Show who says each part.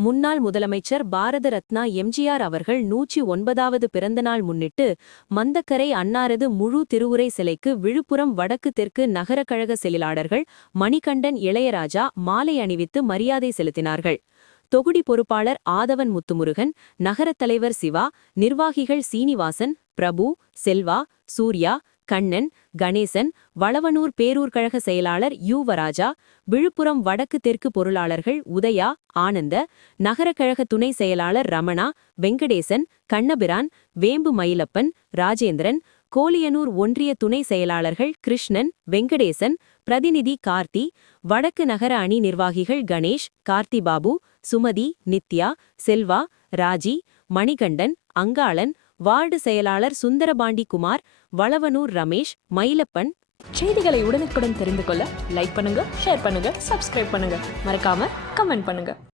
Speaker 1: முன்னாள் முதலமைச்சர் பாரத ரத்னா எம்ஜிஆர் அவர்கள் நூற்றி ஒன்பதாவது பிறந்தநாள் முன்னிட்டு மந்தக்கரை அன்னாரது முழு திருவுரை சிலைக்கு விழுப்புரம் வடக்கு தெற்கு நகர கழக செயலாளர்கள் மணிகண்டன் இளையராஜா மாலை அணிவித்து மரியாதை செலுத்தினார்கள். தொகுடி பொறுப்பாளர் ஆதவன் முத்துமுருகன் நகரத் தலைவர் சிவா நிர்வாகிகள் சீனிவாசன் பிரபு செல்வா சூர்யா கண்ணன் கணேசன் வளவனூர் பேரூர் கழக செயலாளர் யுவராஜா விழுப்புரம் வடக்கு தெற்கு பொருளாளர்கள் உதயா ஆனந்த நகர துணை செயலாளர் ரமணா வெங்கடேசன் கண்ணபிரான் வேம்பு மயிலப்பன் ராஜேந்திரன் கோலியனூர் ஒன்றிய துணை செயலாளர்கள் கிருஷ்ணன் வெங்கடேசன் பிரதிநிதி கார்த்தி வடக்கு நகர அணி நிர்வாகிகள் கணேஷ் கார்த்தி பாபு சுமதி நித்யா செல்வா ராஜி மணிகண்டன் அங்காளன் வார்டு செயலாளர் சுந்தரபாண்டி குமார் வளவனூர் ரமேஷ் மயிலப்பன்.
Speaker 2: செய்திகளை உடனுக்குடன் தெரிந்து கொள்ள லைக் பண்ணுங்க ஷேர் பண்ணுங்க சப்ஸ்கிரைப் பண்ணுங்க. மறக்காம கமெண்ட் பண்ணுங்க.